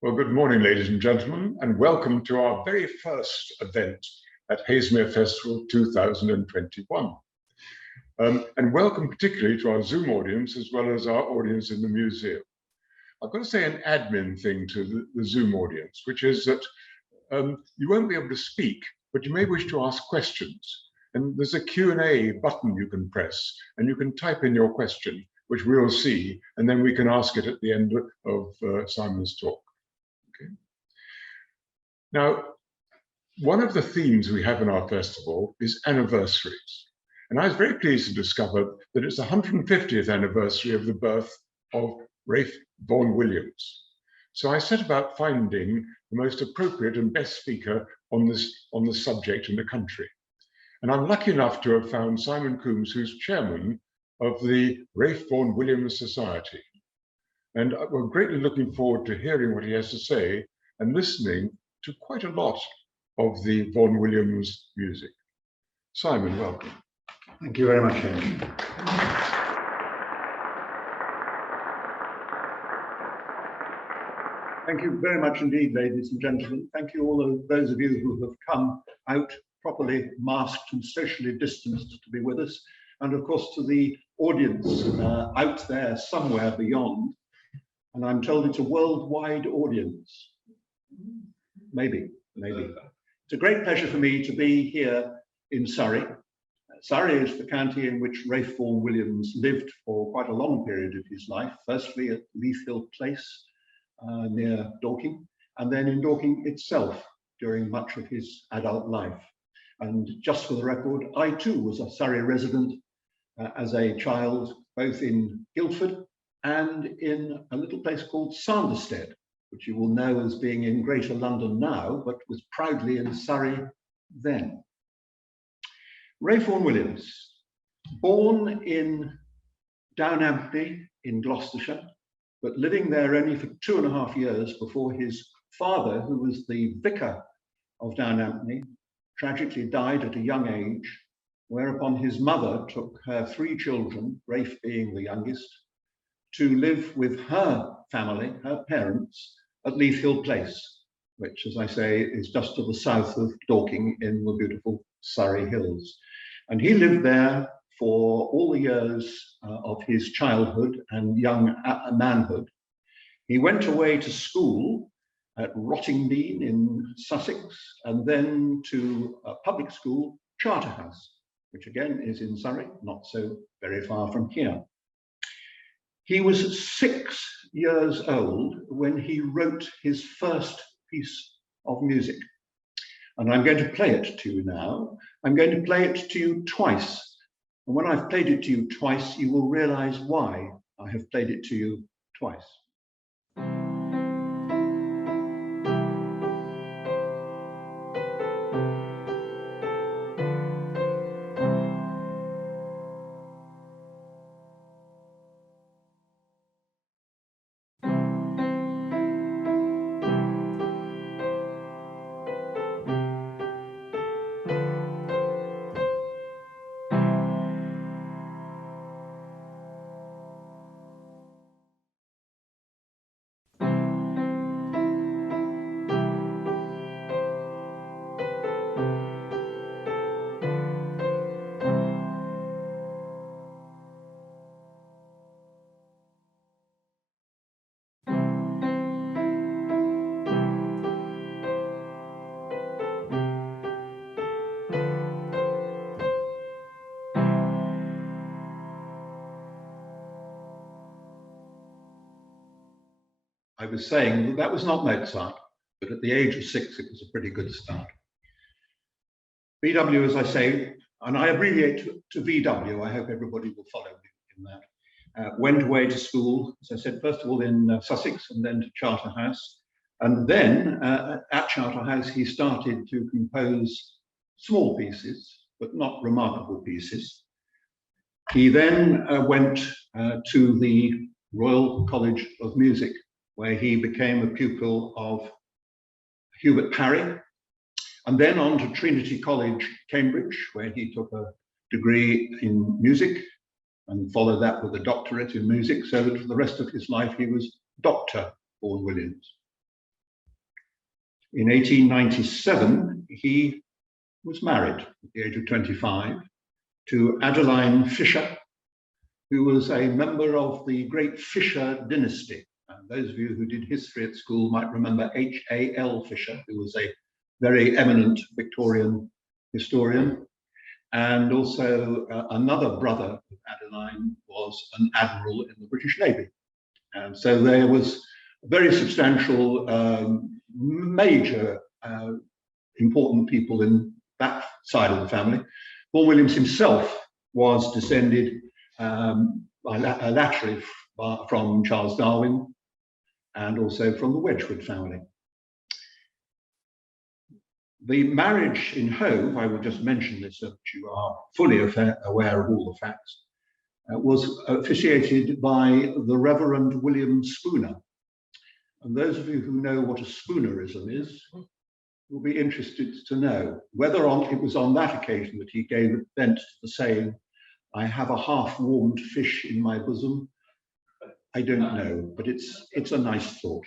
Well, good morning, ladies and gentlemen, and welcome to our very first event at Haslemere Festival 2021. And welcome particularly to our Zoom audience as well as our audience in the museum. I've got to say an admin thing to the Zoom audience, which is that you won't be able to speak, but you may wish to ask questions. And there's a Q&A button you can press, and you can type in your question, which we'll see, and then we can ask it at the end of Simon's talk. Okay. Now, one of the themes we have in our festival is anniversaries. And I was very pleased to discover that it's the 150th anniversary of the birth of Vaughan Williams. So I set about finding the most appropriate and best speaker on the subject in the country. And I'm lucky enough to have found Simon Coombs, who's chairman of the Vaughan Williams Society. And we're greatly looking forward to hearing what he has to say and listening to quite a lot of the Vaughan Williams music. Simon, welcome. Thank you very much, Hugh. Thank you very much indeed, ladies and gentlemen. Thank you all of those of you who have come out properly masked and socially distanced to be with us. And of course to the audience out there somewhere beyond. And I'm told it's a worldwide audience. Maybe. It's a great pleasure for me to be here in Surrey. Surrey is the county in which Vaughan Williams lived for quite a long period of his life, firstly at Leith Hill Place near Dorking, and then in Dorking itself during much of his adult life. And just for the record, I too was a Surrey resident as a child, both in Guildford and in a little place called Sanderstead, which you will know as being in Greater London now, but was proudly in Surrey then. Vaughan Williams, born in Downhampton in Gloucestershire, but living there only for 2.5 years before his father, who was the vicar of Downhampton, tragically died at a young age, whereupon his mother took her 3 children, Rafe being the youngest, to live with her family, her parents, at Leith Hill Place, which, as I say, is just to the south of Dorking in the beautiful Surrey Hills. And he lived there for all the years of his childhood and young manhood. He went away to school at Rottingdean in Sussex, and then to a public school, Charterhouse, which again is in Surrey, not so very far from here. He was 6 years old when he wrote his first piece of music. And I'm going to play it to you now. I'm going to play it to you twice. And when I've played it to you twice, you will realize why I have played it to you twice. I was saying that was not Mozart, but at the age of 6, it was a pretty good start. VW, as I say, and I abbreviate to VW, I hope everybody will follow me in that, went away to school, as I said, first of all in Sussex and then to Charterhouse. And then at Charterhouse, he started to compose small pieces, but not remarkable pieces. He then went to the Royal College of Music, where he became a pupil of Hubert Parry, and then on to Trinity College, Cambridge, where he took a degree in music and followed that with a doctorate in music, so that for the rest of his life he was Dr. Vaughan Williams. In 1897, he was married at the age of 25 to Adeline Fisher, who was a member of the great Fisher dynasty. And those of you who did history at school might remember H.A.L. Fisher, who was a very eminent Victorian historian. And also another brother of Adeline was an admiral in the British Navy. And so there was a very substantial, major, important people in that side of the family. Vaughan Williams himself was descended laterally from Charles Darwin and also from the Wedgwood family. The marriage in Hove, I will just mention this so that you are fully aware of all the facts, was officiated by the Reverend William Spooner. And those of you who know what a Spoonerism is will be interested to know whether it was on that occasion that he gave vent to the saying, "I have a half-warmed fish in my bosom." I don't know, but it's a nice thought.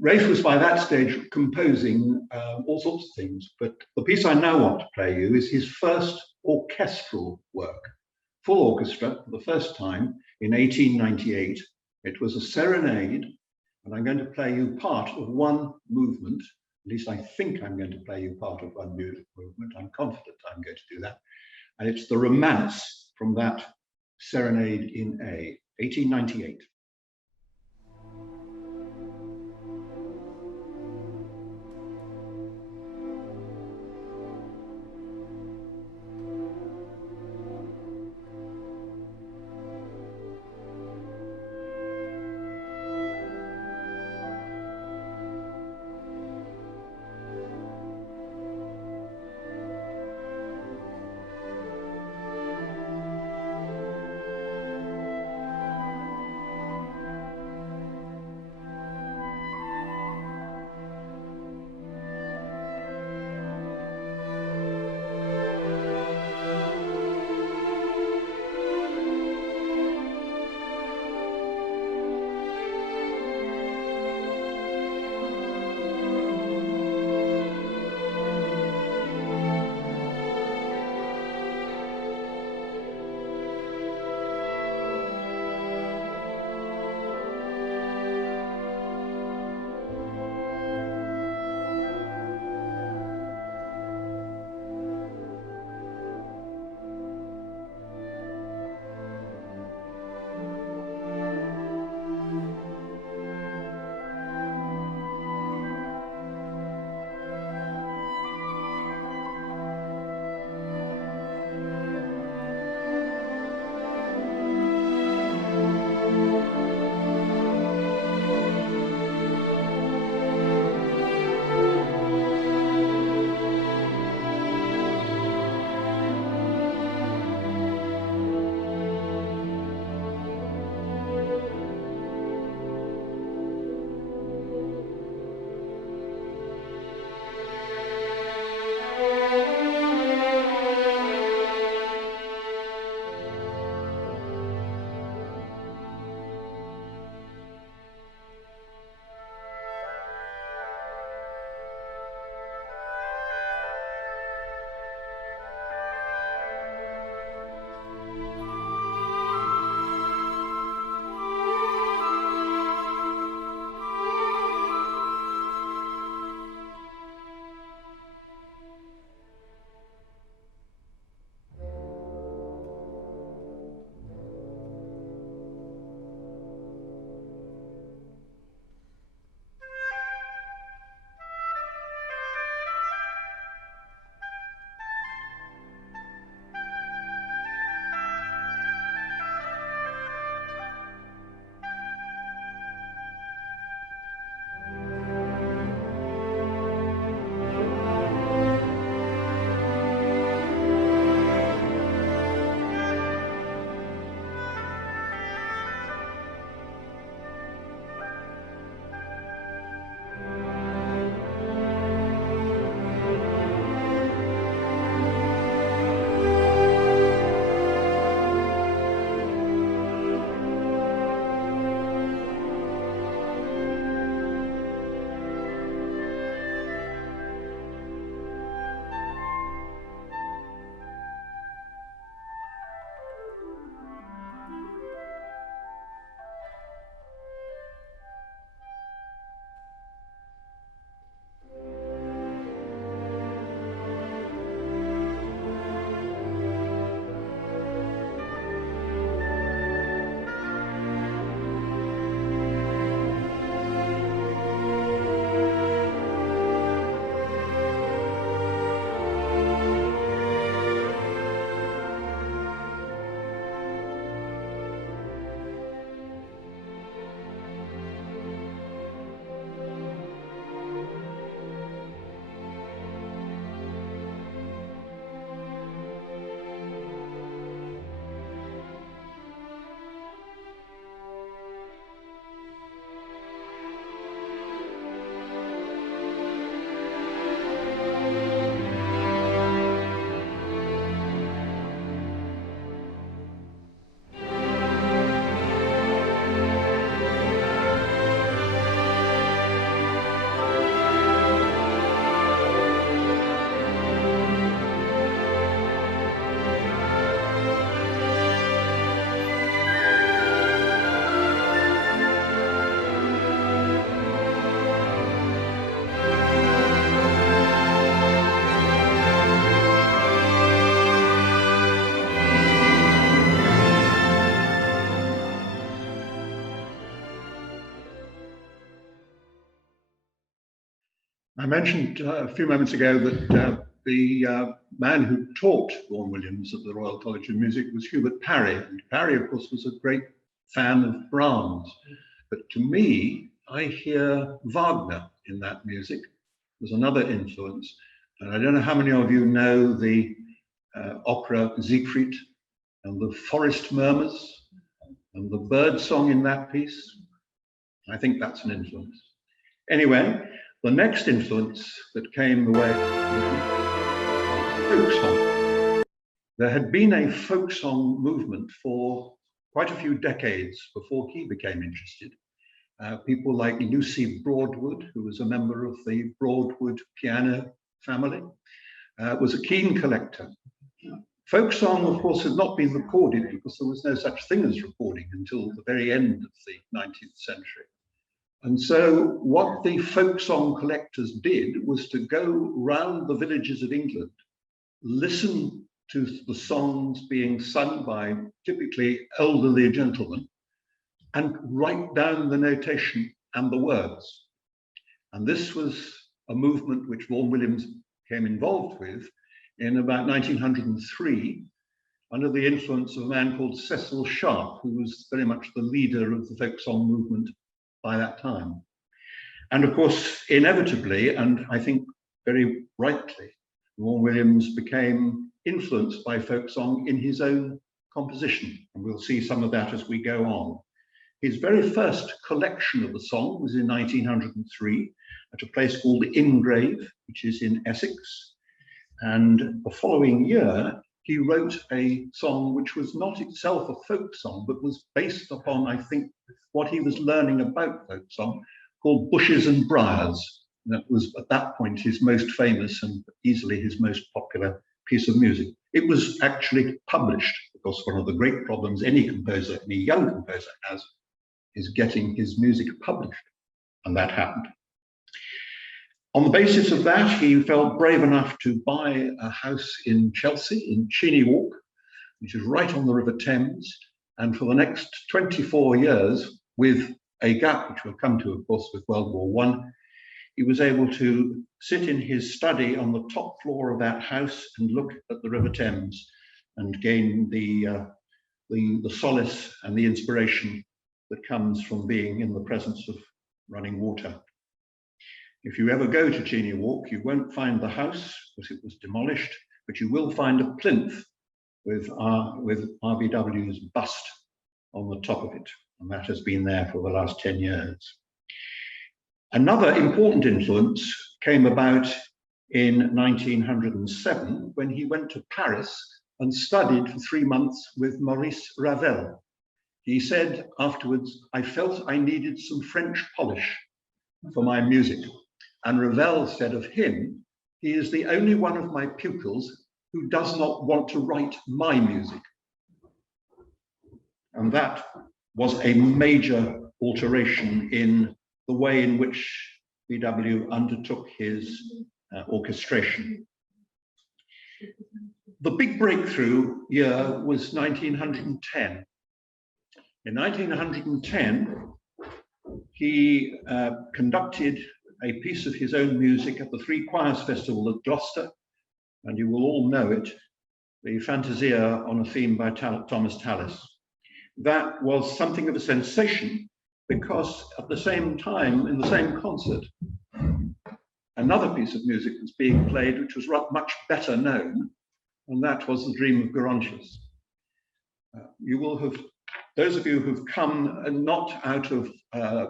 Rafe was by that stage composing all sorts of things, but the piece I now want to play you is his first orchestral work, full orchestra for the first time in 1898. It was a serenade, and I'm going to play you part of one movement. At least I think I'm going to play you part of one movement. I'm confident I'm going to do that. And it's the romance from that Serenade in A, 1898. I mentioned a few moments ago that the man who taught Vaughan Williams at the Royal College of Music was Hubert Parry. And Parry, of course, was a great fan of Brahms. But to me, I hear Wagner in that music. There's another influence. And I don't know how many of you know the opera Siegfried and the forest murmurs and the bird song in that piece. I think that's an influence. Anyway, the next influence that came the way folk song. There had been a folk song movement for quite a few decades before he became interested. People like Lucy Broadwood, who was a member of the Broadwood piano family, was a keen collector. Folk song, of course, had not been recorded because there was no such thing as recording until the very end of the 19th century. And so what the folk song collectors did was to go round the villages of England, listen to the songs being sung by typically elderly gentlemen, and write down the notation and the words. And this was a movement which Vaughan Williams became involved with in about 1903, under the influence of a man called Cecil Sharp, who was very much the leader of the folk song movement by that time. And of course, inevitably, and I think very rightly, Vaughan Williams became influenced by folk song in his own composition. And we'll see some of that as we go on. His very first collection of the song was in 1903 at a place called Ingrave, which is in Essex. And the following year, he wrote a song which was not itself a folk song, but was based upon, I think, what he was learning about folk song, called Bushes and Briars. That was at that point his most famous and easily his most popular piece of music. It was actually published, because one of the great problems any composer, any young composer has, is getting his music published, and that happened. On the basis of that, he felt brave enough to buy a house in Chelsea, in Cheyne Walk, which is right on the River Thames, and for the next 24 years, with a gap which we'll come to, of course, with World War I, he was able to sit in his study on the top floor of that house and look at the River Thames and gain the solace and the inspiration that comes from being in the presence of running water. If you ever go to Cheyne Walk, you won't find the house because it was demolished, but you will find a plinth with RVW's bust on the top of it, and that has been there for the last 10 years. Another important influence came about in 1907 when he went to Paris and studied for 3 months with Maurice Ravel. He said afterwards, I felt I needed some French polish for my music. And Ravel said of him, he is the only one of my pupils who does not want to write my music. And that was a major alteration in the way in which VW undertook his orchestration. The big breakthrough year was 1910. In 1910, he conducted a piece of his own music at the Three Choirs Festival at Gloucester, and you will all know it, the Fantasia on a theme by Thomas Tallis. That was something of a sensation because at the same time, in the same concert, another piece of music was being played which was much better known, and that was The Dream of Gerontius. You will have, those of you who've come not out of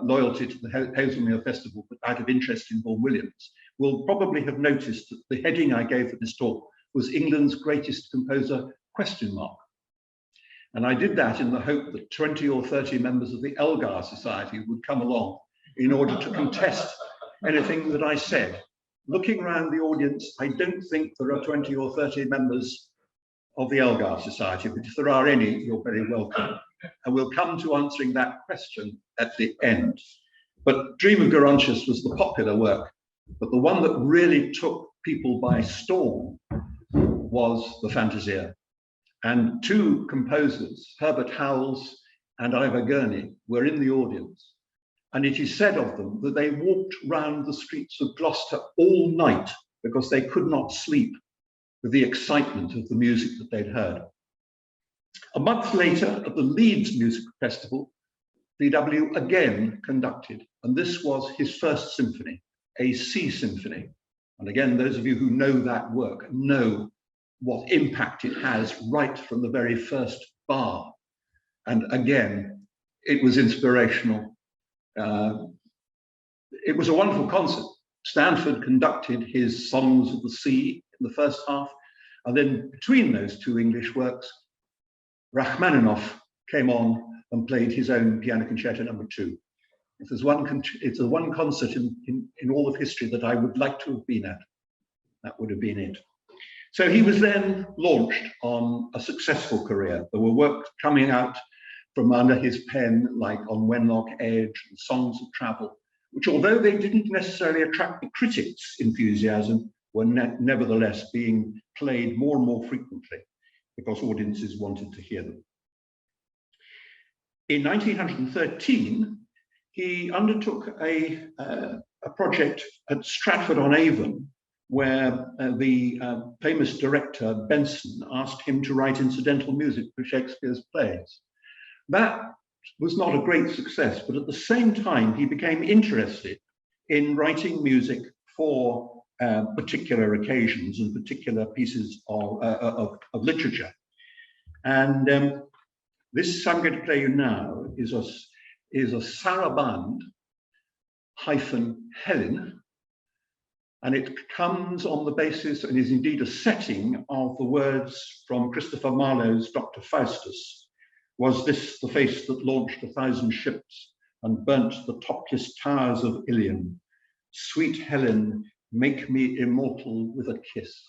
loyalty to the Haslemere Festival, but out of interest in Vaughan Williams, will probably have noticed that the heading I gave for this talk was England's Greatest Composer ? And I did that in the hope that 20 or 30 members of the Elgar Society would come along in order to contest anything that I said. Looking around the audience, I don't think there are 20 or 30 members of the Elgar Society, but if there are any, you're very welcome. And we'll come to answering that question at the end. But Dream of Gerontius was the popular work, but the one that really took people by storm was the Fantasia. And two composers, Herbert Howells and Ivor Gurney, were in the audience. And it is said of them that they walked round the streets of Gloucester all night because they could not sleep with the excitement of the music that they'd heard. A month later, at the Leeds Music Festival, VW again conducted, and this was his first symphony, a C symphony. And again, those of you who know that work know what impact it has right from the very first bar. And again, it was inspirational. It was a wonderful concert. Stanford conducted his Songs of the Sea in the first half, and then between those two English works, Rachmaninoff came on and played his own Piano Concerto No. 2. If there's it's the one concert in all of history that I would like to have been at, that would have been it. So he was then launched on a successful career. There were works coming out from under his pen, like on Wenlock Edge and Songs of Travel, which, although they didn't necessarily attract the critics' enthusiasm, were nevertheless being played more and more frequently because audiences wanted to hear them. In 1913, he undertook a project at Stratford-on-Avon, where the famous director Benson asked him to write incidental music for Shakespeare's plays. That was not a great success, but at the same time, he became interested in writing music for particular occasions and particular pieces of literature. And this I'm going to play you now is a Saraband Helen, and it comes on the basis and is indeed a setting of the words from Christopher Marlowe's Dr. Faustus. Was this the face that launched 1,000 ships and burnt the topless towers of Ilion? Sweet Helen, make me immortal with a kiss.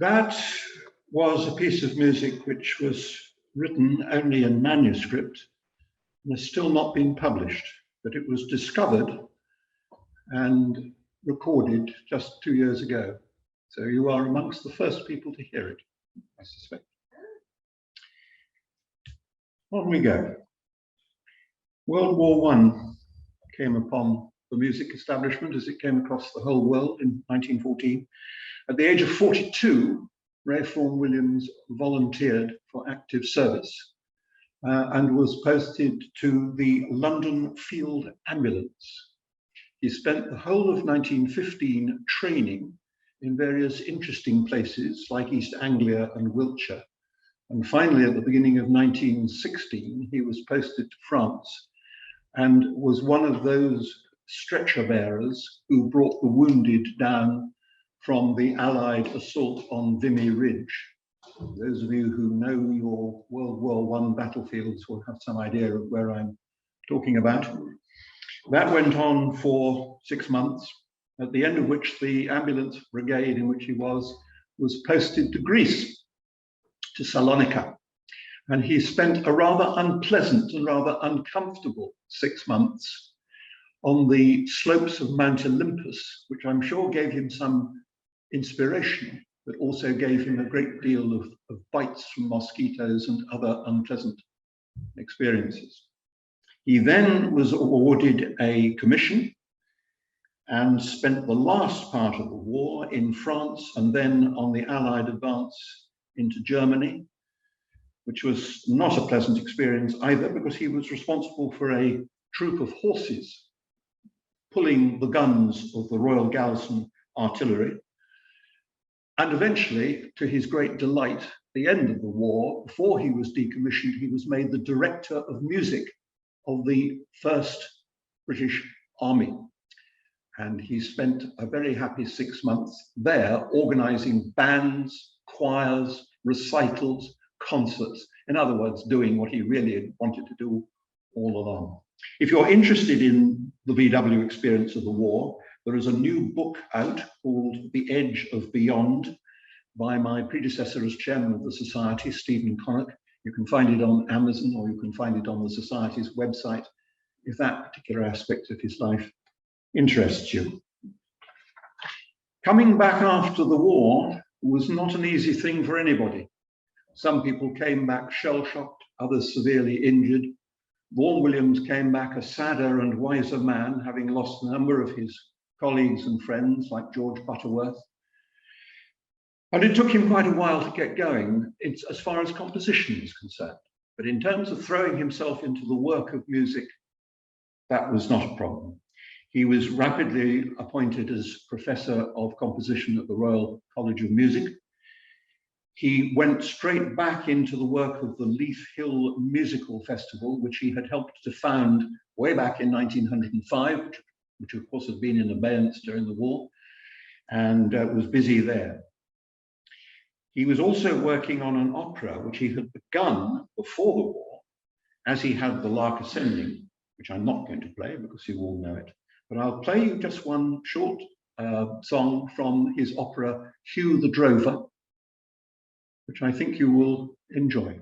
That was a piece of music which was written only in manuscript and has still not been published, but it was discovered and recorded just 2 years ago. So you are amongst the first people to hear it, I suspect. On we go. World War I came upon the music establishment as it came across the whole world in 1914. At the age of 42, Vaughan Williams volunteered for active service and was posted to the London Field Ambulance. He spent the whole of 1915 training in various interesting places like East Anglia and Wiltshire. And finally, at the beginning of 1916, he was posted to France and was one of those stretcher bearers who brought the wounded down from the Allied assault on Vimy Ridge. Those of you who know your World War I battlefields will have some idea of where I'm talking about. That went on for 6 months, at the end of which the ambulance brigade in which he was posted to Greece, to Salonika. And he spent a rather unpleasant and rather uncomfortable 6 months on the slopes of Mount Olympus, which I'm sure gave him some inspiration, but also gave him a great deal of bites from mosquitoes and other unpleasant experiences. He then was awarded a commission and spent the last part of the war in France and then on the Allied advance into Germany, which was not a pleasant experience either, because he was responsible for a troop of horses pulling the guns of the Royal Garrison artillery. And eventually, to his great delight, at the end of the war, before he was decommissioned, he was made the director of music of the 1st British Army. And he spent a very happy 6 months there organizing bands, choirs, recitals, concerts. In other words, doing what he really wanted to do all along. If you're interested in the VW experience of the war, there is a new book out called The Edge of Beyond by my predecessor as chairman of the Society, Stephen Connock. You can find it on Amazon or you can find it on the Society's website if that particular aspect of his life interests you. Coming back after the war was not an easy thing for anybody. Some people came back shell-shocked, others severely injured. Vaughan Williams came back a sadder and wiser man, having lost a number of his colleagues and friends like George Butterworth. And it took him quite a while to get going as far as composition is concerned. But in terms of throwing himself into the work of music, that was not a problem. He was rapidly appointed as Professor of Composition at the Royal College of Music. He went straight back into the work of the Leith Hill Musical Festival, which he had helped to found way back in 1905, which of course had been in abeyance during the war, and was busy there. He was also working on an opera which he had begun before the war, as he had the Lark Ascending, which I'm not going to play because you all know it. But I'll play you just one short song from his opera, Hugh the Drover, which I think you will enjoy.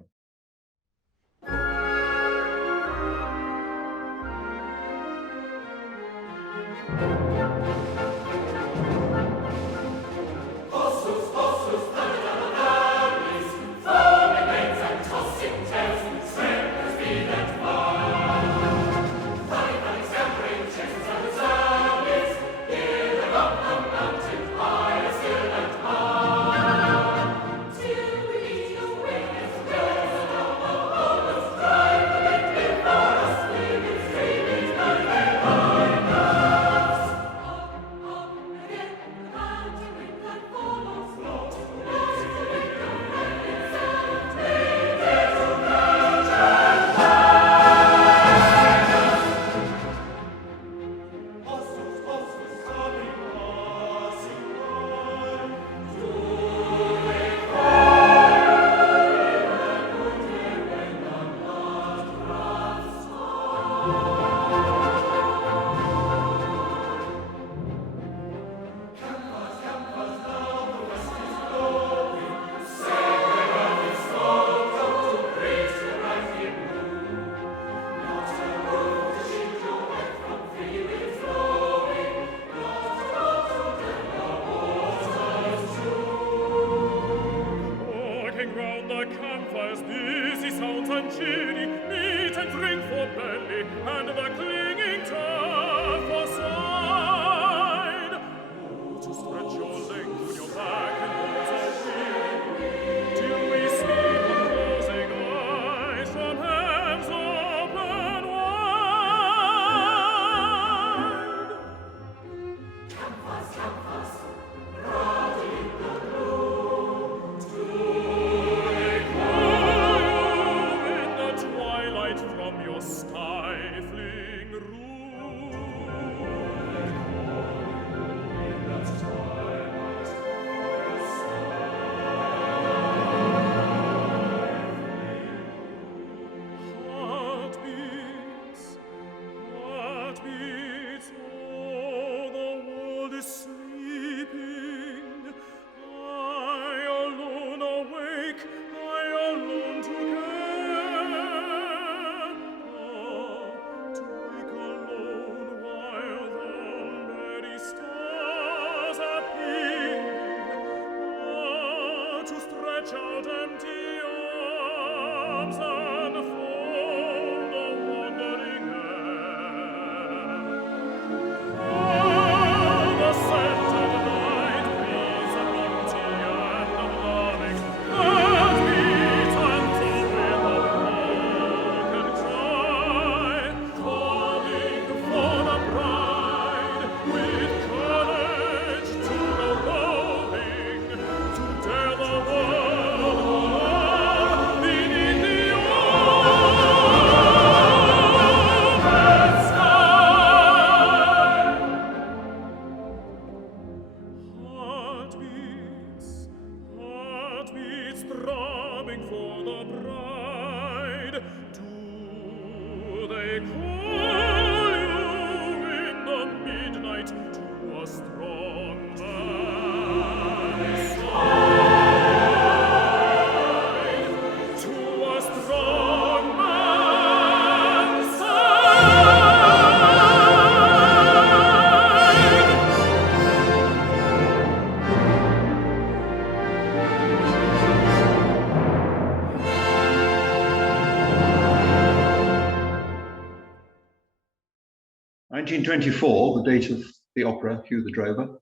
1924, the date of the opera, Hugh the Drover,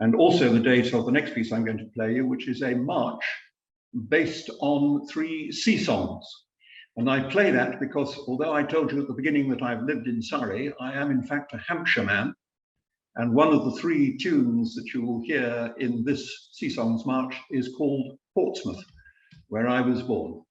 and also the date of the next piece I'm going to play you, which is a march based on 3 sea songs. And I play that because although I told you at the beginning that I've lived in Surrey, I am in fact a Hampshire man. And one of the 3 tunes that you will hear in this Sea Songs March is called Portsmouth, where I was born.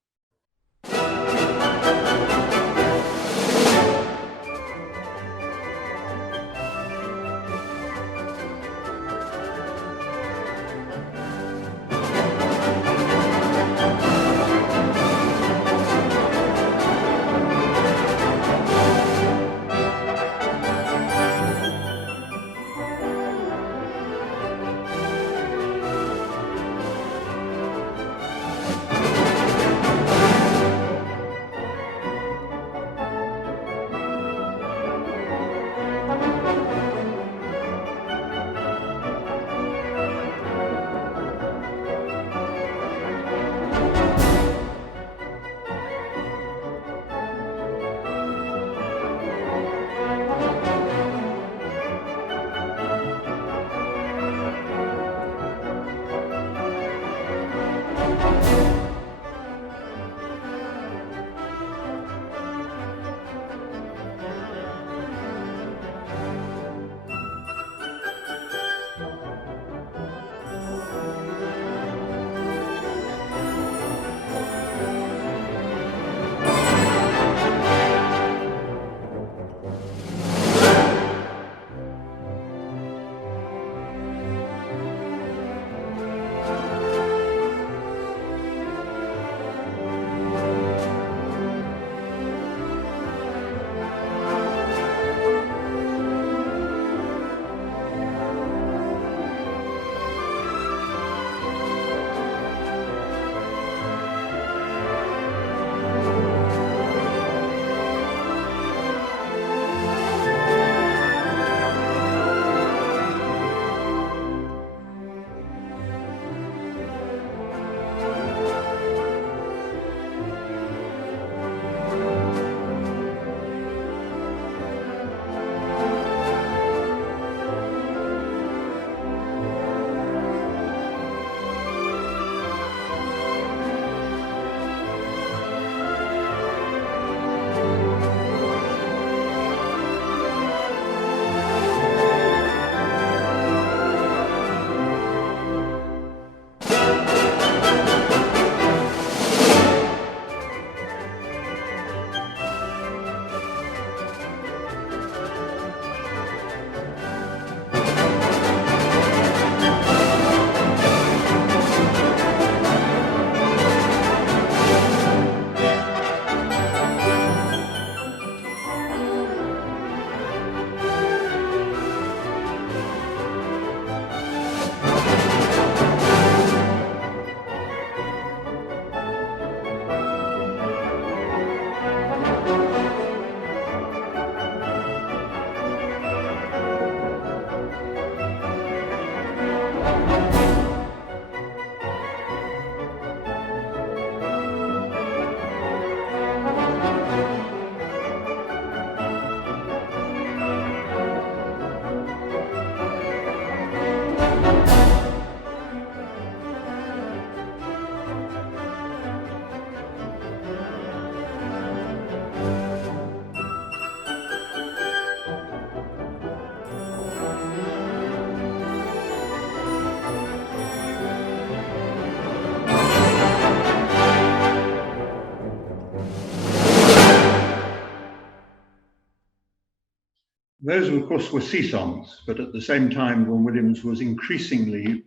Those, of course, were sea songs, but at the same time, Vaughan Williams was increasingly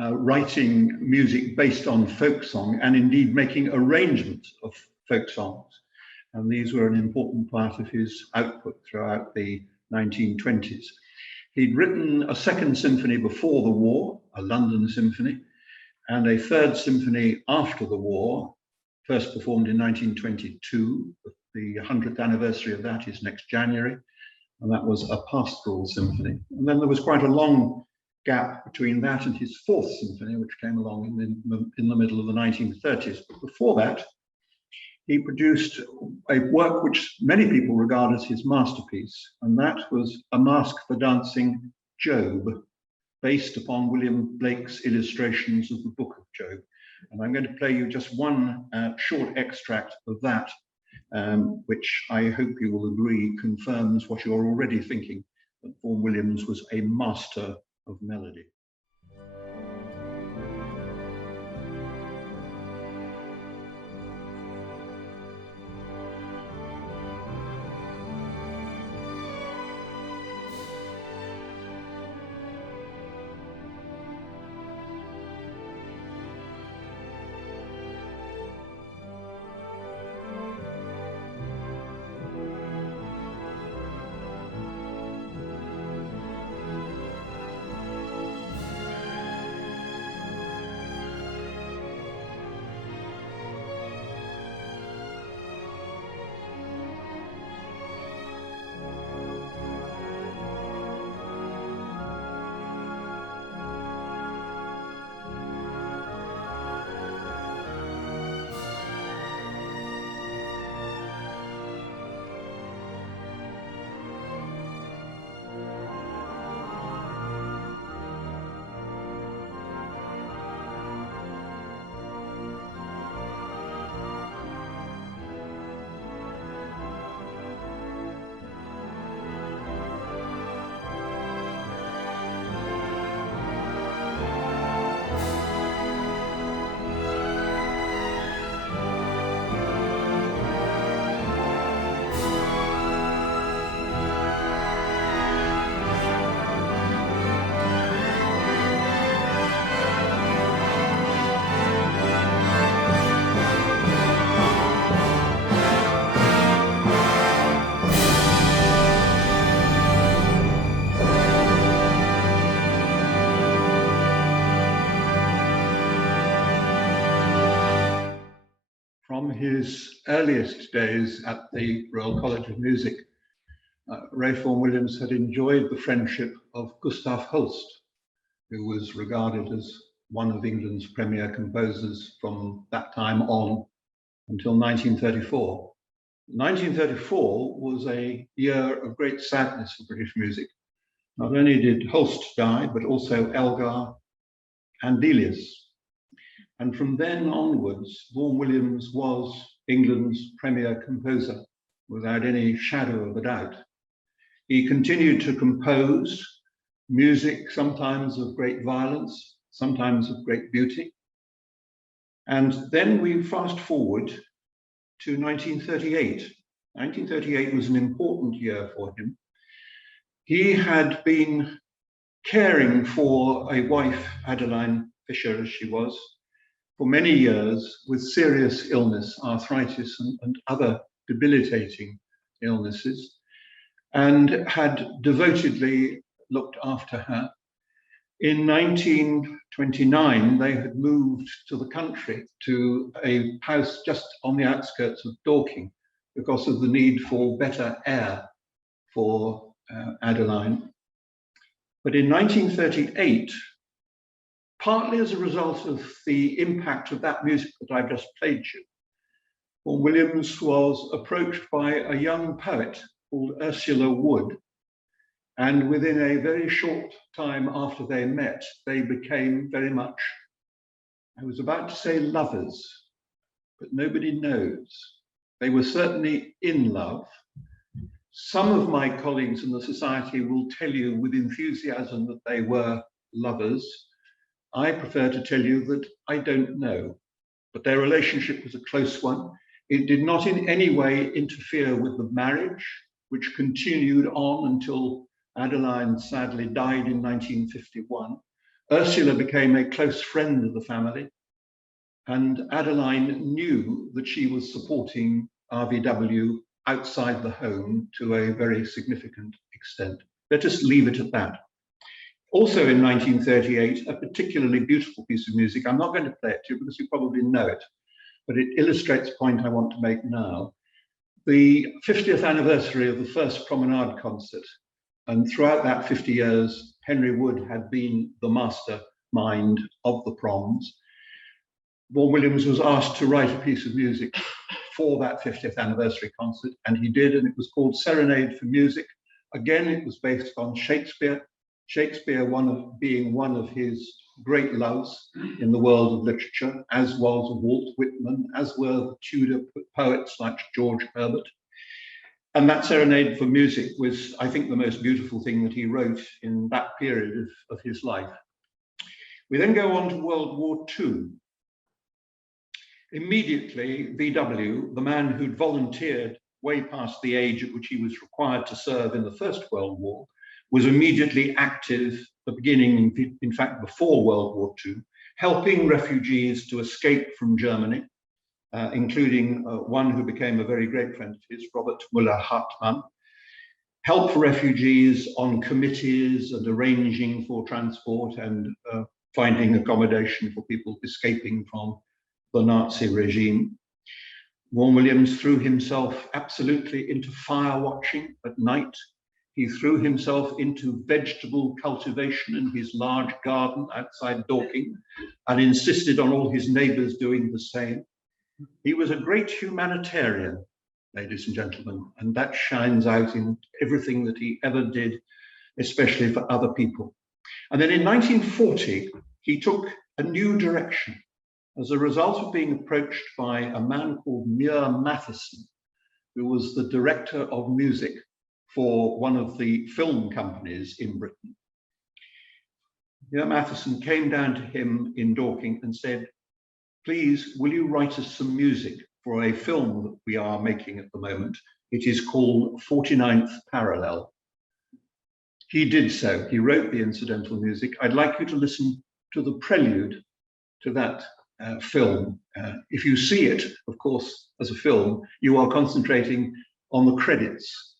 writing music based on folk song and indeed making arrangements of folk songs. And these were an important part of his output throughout the 1920s. He'd written a second symphony before the war, a London symphony, and a third symphony after the war, first performed in 1922. The 100th anniversary of that is next January, and that was a pastoral symphony. And then there was quite a long gap between that and his fourth symphony, which came along in the middle of the 1930s. But before that, he produced a work which many people regard as his masterpiece, and that was A Masque for Dancing Job, based upon William Blake's illustrations of the Book of Job. And I'm going to play you just one short extract of that, which I hope you will agree confirms what you're already thinking, that Vaughan Williams was a master of melody. From his earliest days at the Royal College of Music, Ralph Vaughan Williams had enjoyed the friendship of Gustav Holst, who was regarded as one of England's premier composers from that time on until 1934. 1934 was a year of great sadness for British music. Not only did Holst die, but also Elgar and Delius. And from then onwards, Vaughan Williams was England's premier composer, without any shadow of a doubt. He continued to compose music, sometimes of great violence, sometimes of great beauty. And then we fast forward to 1938. 1938 was an important year for him. He had been caring for a wife, Adeline Fisher as she was, for many years with serious illness, arthritis and other debilitating illnesses, and had devotedly looked after her. In 1929, they had moved to the country, to a house just on the outskirts of Dorking, because of the need for better air for Adeline. But in 1938, partly as a result of the impact of that music that I've just played you, Vaughan Williams was approached by a young poet called Ursula Wood, and within a very short time after they met, they became very much, I was about to say lovers, but nobody knows. They were certainly in love. Some of my colleagues in the society will tell you with enthusiasm that they were lovers. I prefer to tell you that I don't know, but their relationship was a close one. It did not in any way interfere with the marriage, which continued on until Adeline sadly died in 1951. Ursula became a close friend of the family, and Adeline knew that she was supporting RVW outside the home to a very significant extent. Let us leave it at that. Also in 1938, a particularly beautiful piece of music. I'm not going to play it to you because you probably know it, but it illustrates a point I want to make now. The 50th anniversary of the first Promenade concert, and throughout that 50 years, Henry Wood had been the mastermind of the proms. Vaughan Williams was asked to write a piece of music for that 50th anniversary concert, and he did, and it was called Serenade for Music. Again, it was based on Shakespeare. Shakespeare being one of his great loves in the world of literature, as was Walt Whitman, as were Tudor poets like George Herbert. And that Serenade for Music was, I think, the most beautiful thing that he wrote in that period of his life. We then go on to World War II. Immediately, VW, the man who'd volunteered way past the age at which he was required to serve in the First World War, was immediately active at the beginning, in fact, before World War II, helping refugees to escape from Germany, including one who became a very great friend of his, Robert Müller-Hartmann. Help for refugees on committees and arranging for transport and finding accommodation for people escaping from the Nazi regime. Vaughan Williams threw himself absolutely into fire watching at night. He threw himself into vegetable cultivation in his large garden outside Dorking and insisted on all his neighbours doing the same. He was a great humanitarian, ladies and gentlemen, and that shines out in everything that he ever did, especially for other people. And then in 1940, he took a new direction as a result of being approached by a man called Muir Matheson, who was the director of music for one of the film companies in Britain. Muir Matheson came down to him in Dorking and said, "Please, will you write us some music for a film that we are making at the moment? It is called 49th Parallel." He did so. He wrote the incidental music. I'd like you to listen to the prelude to that film. If you see it, of course, as a film, you are concentrating on the credits.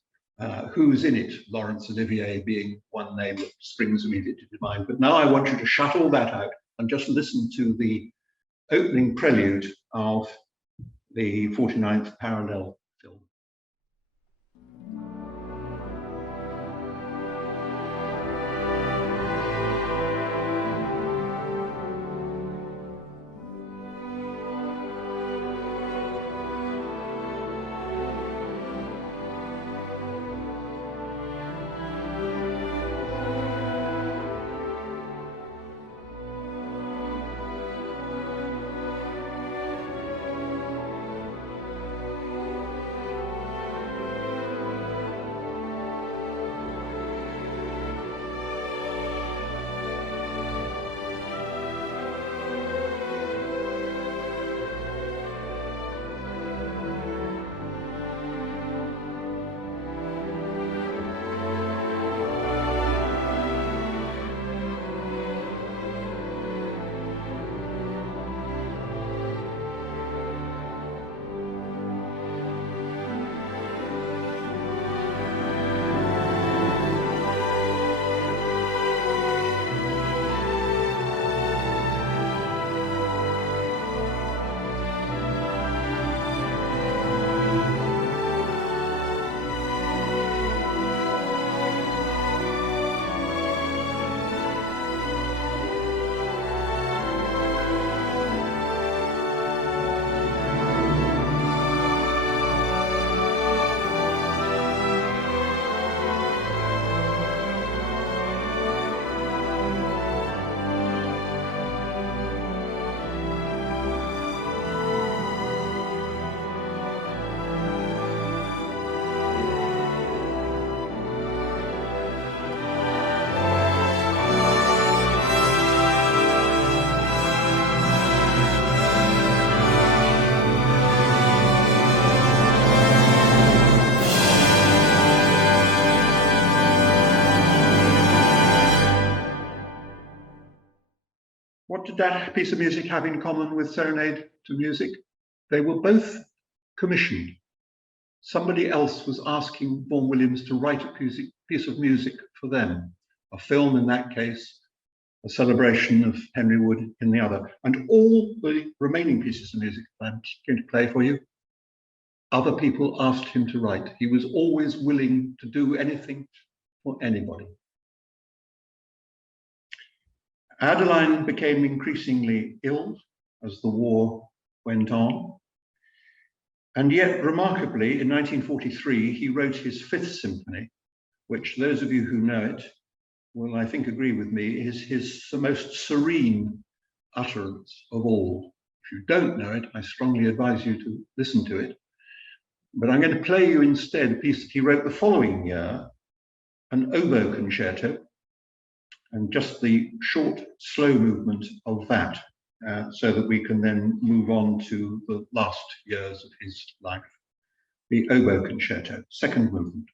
Who's in it? Laurence Olivier being one name that springs immediately to mind. But now I want you to shut all that out and just listen to the opening prelude of the 49th Parallel film. What did that piece of music have in common with Serenade to Music? They were both commissioned. Somebody else was asking Vaughan Williams to write a piece of music for them, a film in that case, a celebration of Henry Wood in the other. And all the remaining pieces of music I'm going to play for you, other people asked him to write. He was always willing to do anything for anybody. Adeline became increasingly ill as the war went on. And yet, remarkably, in 1943, he wrote his Fifth Symphony, which those of you who know it will, I think, agree with me, is the most serene utterance of all. If you don't know it, I strongly advise you to listen to it. But I'm going to play you instead a piece that he wrote the following year, an oboe concerto, and just the short, slow movement of that, so that we can then move on to the last years of his life. The oboe concerto, second movement.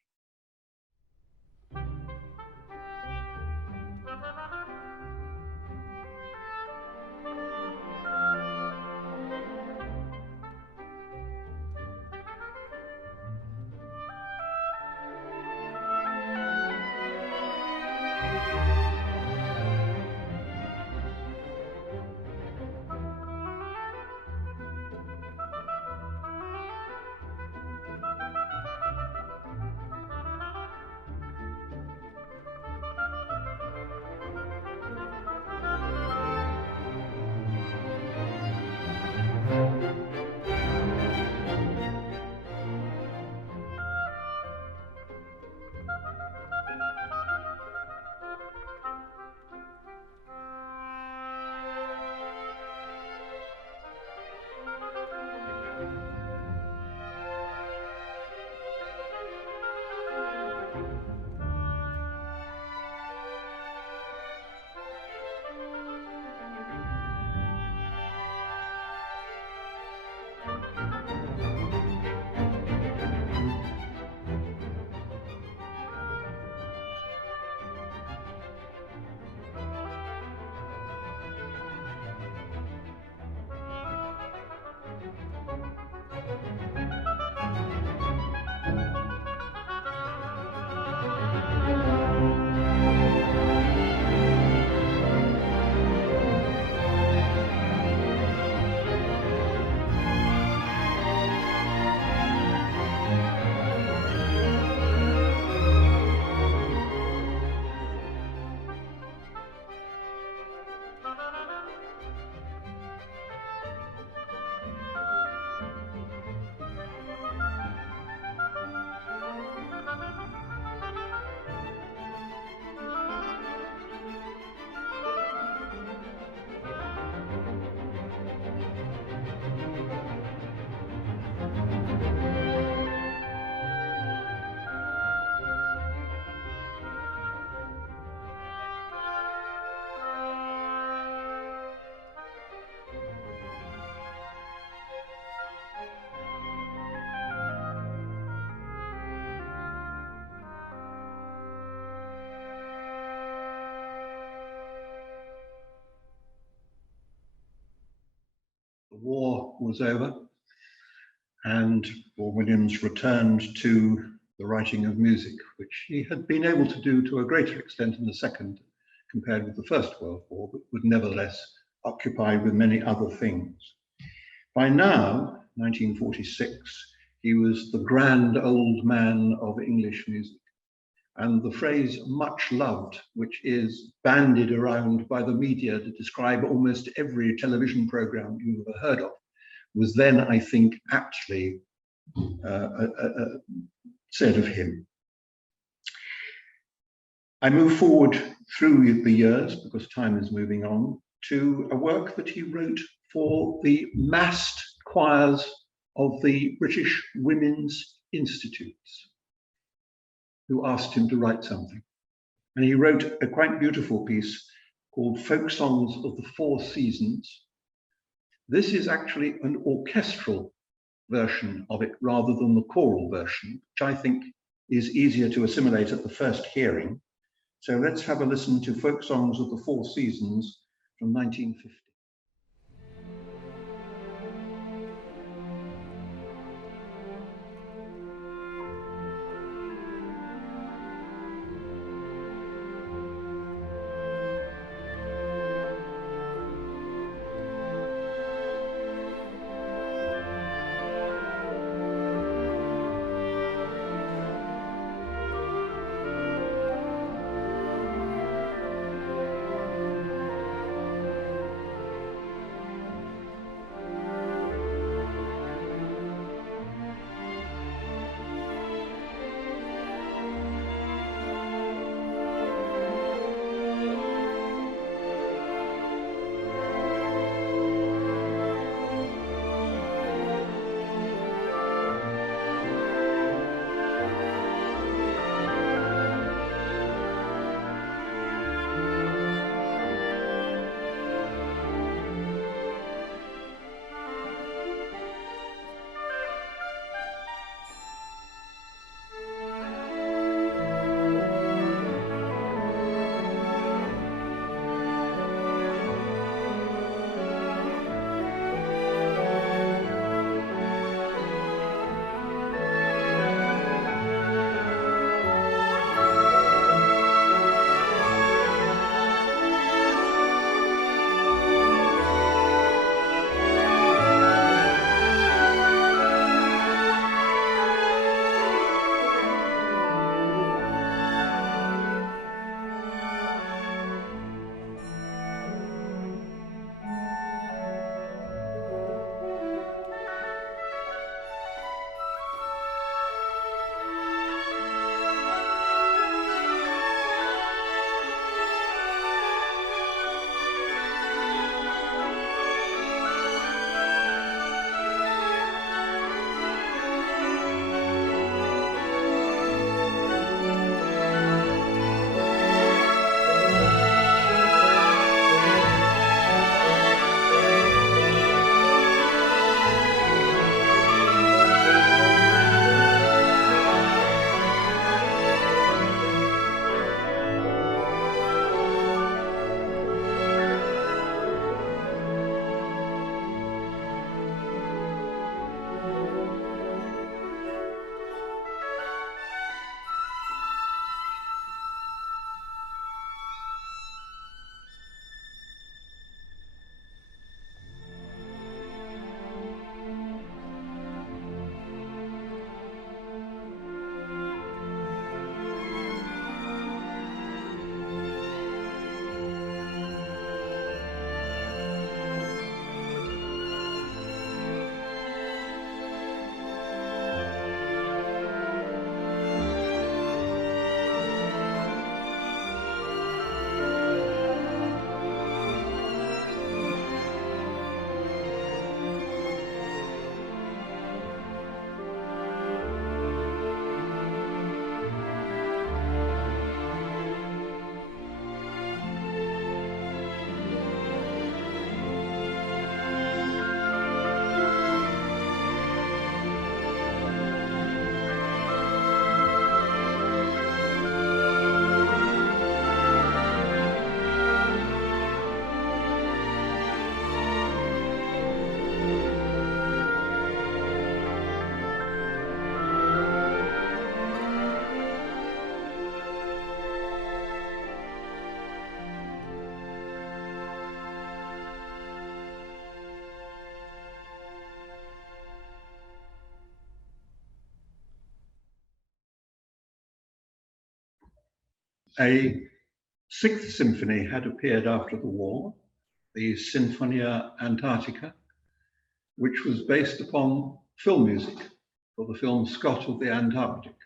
The war was over, and Vaughan Williams returned to the writing of music, which he had been able to do to a greater extent in the Second compared with the First World War, but was nevertheless occupied with many other things. By now, 1946, he was the grand old man of English music. And the phrase much loved, which is bandied around by the media to describe almost every television program you've ever heard of, was then, I think, aptly said of him. I move forward through the years, because time is moving on, to a work that he wrote for the massed choirs of the British Women's Institutes, who asked him to write something. And he wrote a quite beautiful piece called Folk Songs of the Four Seasons. This is actually an orchestral version of it rather than the choral version, which I think is easier to assimilate at the first hearing. So let's have a listen to Folk Songs of the Four Seasons from 1950. A sixth symphony had appeared after the war, the Sinfonia Antarctica, which was based upon film music for the film Scott of the Antarctic.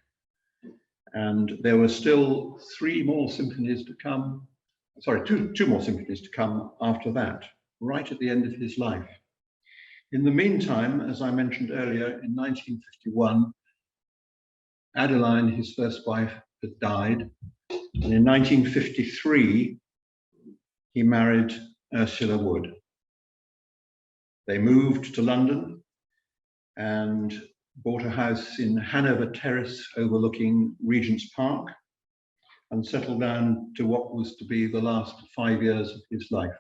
And there were still two more symphonies to come after that, right at the end of his life. In the meantime, as I mentioned earlier, in 1951, Adeline, his first wife, had died. And in 1953, he married Ursula Wood. They moved to London and bought a house in Hanover Terrace overlooking Regent's Park and settled down to what was to be the last 5 years of his life.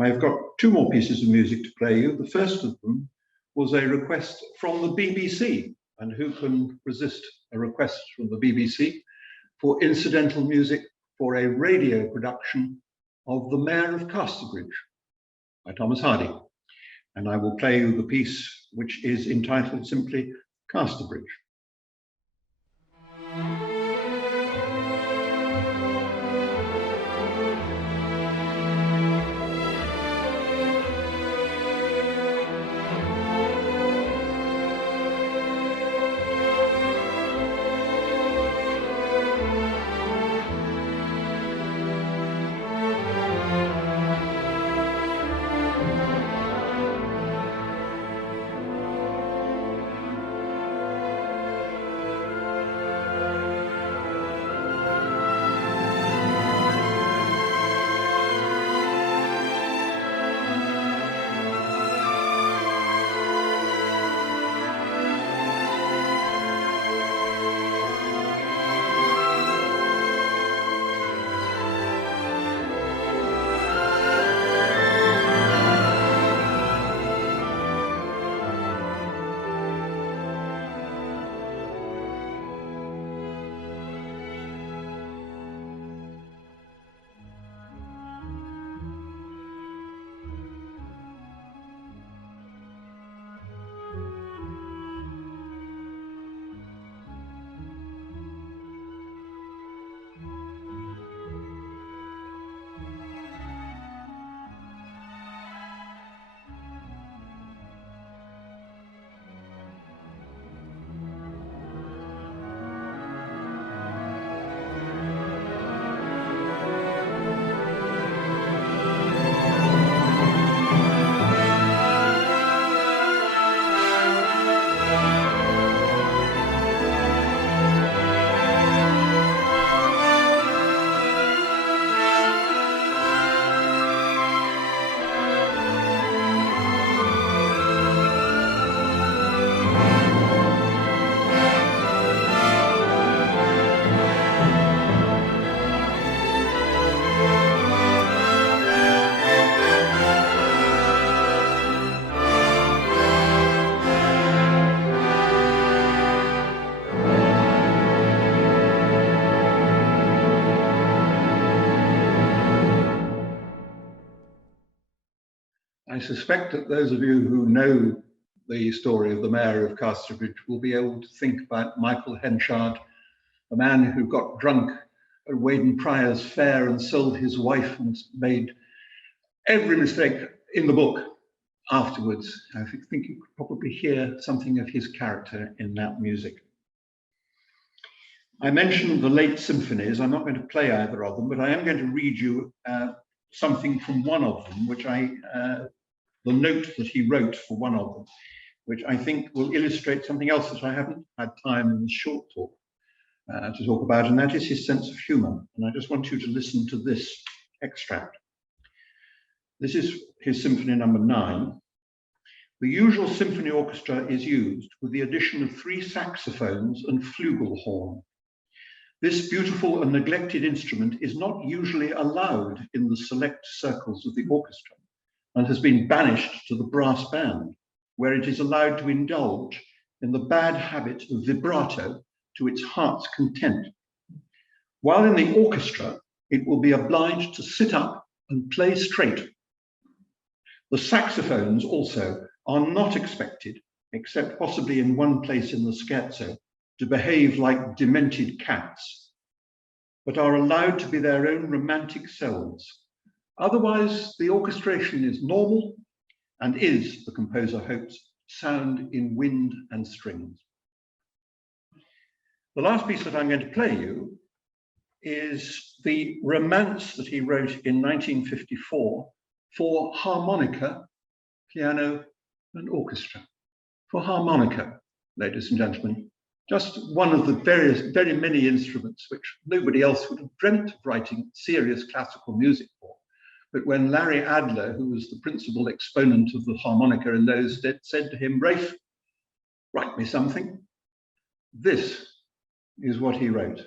I've got two more pieces of music to play you. The first of them was a request from the BBC, and who can resist a request from the BBC for incidental music for a radio production of The Mayor of Castlebridge by Thomas Hardy. And I will play you the piece which is entitled simply Castlebridge. I suspect that those of you who know the story of the Mayor of Castlebridge will be able to think about Michael Henchard, a man who got drunk at Waden Prior's fair and sold his wife and made every mistake in the book afterwards. I think you could probably hear something of his character in that music. I mentioned the late symphonies. I'm not going to play either of them, but I am going to read you something from one of them, which the note that he wrote for one of them, which I think will illustrate something else that I haven't had time in this short talk to talk about, and that is his sense of humor. And I just want you to listen to this extract. This is his Symphony number 9. The usual symphony orchestra is used with the addition of 3 saxophones and flugelhorn. This beautiful and neglected instrument is not usually allowed in the select circles of the orchestra and has been banished to the brass band, where it is allowed to indulge in the bad habit of vibrato to its heart's content. While in the orchestra, it will be obliged to sit up and play straight. The saxophones also are not expected, except possibly in one place in the scherzo, to behave like demented cats. but are allowed to be their own romantic selves. Otherwise, the orchestration is normal and is, the composer hopes, sound in wind and strings. The last piece that I'm going to play you is the romance that he wrote in 1954 for harmonica, piano, and orchestra. For harmonica, ladies and gentlemen, just one of the very many instruments which nobody else would have dreamt of writing serious classical music for. But when Larry Adler, who was the principal exponent of the harmonica in those days, said to him, "Rafe, write me something," this is what he wrote.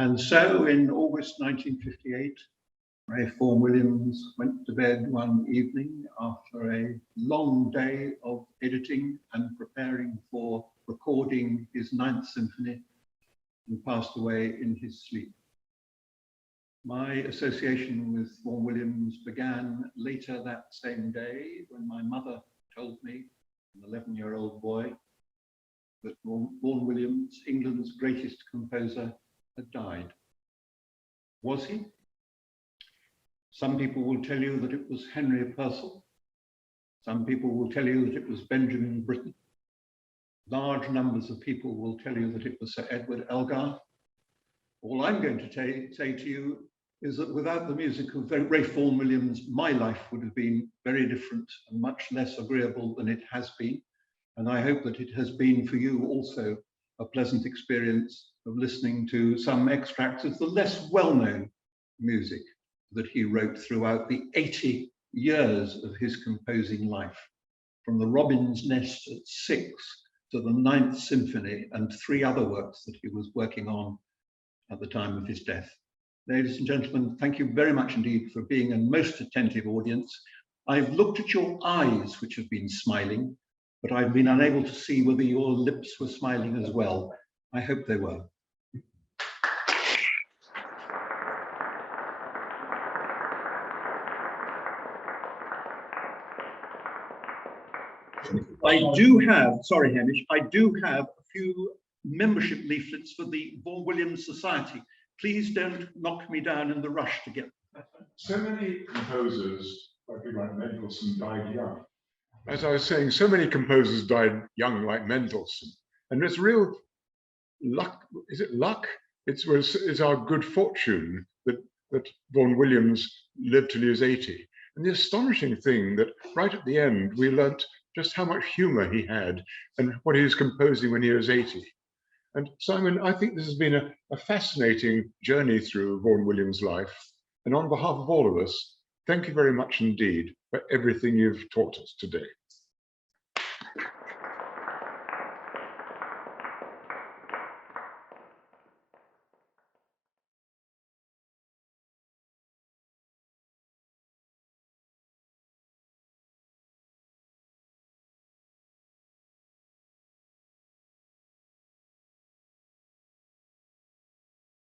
And so in August 1958, Vaughan Williams went to bed one evening after a long day of editing and preparing for recording his 9th symphony, and passed away in his sleep. My association with Vaughan Williams began later that same day when my mother told me, an 11-year-old boy, that Vaughan Williams, England's greatest composer, had died. Was he? Some people will tell you that it was Henry Purcell. Some people will tell you that it was Benjamin Britten. Large numbers of people will tell you that it was Sir Edward Elgar. All I'm going to say to you is that without the music of Ralph Vaughan Williams, my life would have been very different and much less agreeable than it has been. And I hope that it has been for you also a pleasant experience of listening to some extracts of the less well-known music that he wrote throughout the 80 years of his composing life, from the Robin's Nest at 6 to the 9th Symphony and 3 other works that he was working on at the time of his death. Ladies and gentlemen, thank you very much indeed for being a most attentive audience. I've looked at your eyes, which have been smiling, but I've been unable to see whether your lips were smiling as well. I hope they were. I do have, sorry Hamish, I do have a few membership leaflets for the Vaughan Williams Society. Please don't knock me down in the rush to get them. So many composers, like Mendelssohn, died young. As I was saying, so many composers died young, like Mendelssohn. And it's real luck. Is it luck? It's our good fortune that Vaughan Williams lived till he was 80. And the astonishing thing that right at the end, we learnt just how much humor he had and what he was composing when he was 80. And Simon, I think this has been a fascinating journey through Vaughan Williams' life. And on behalf of all of us, thank you very much indeed for everything you've taught us today.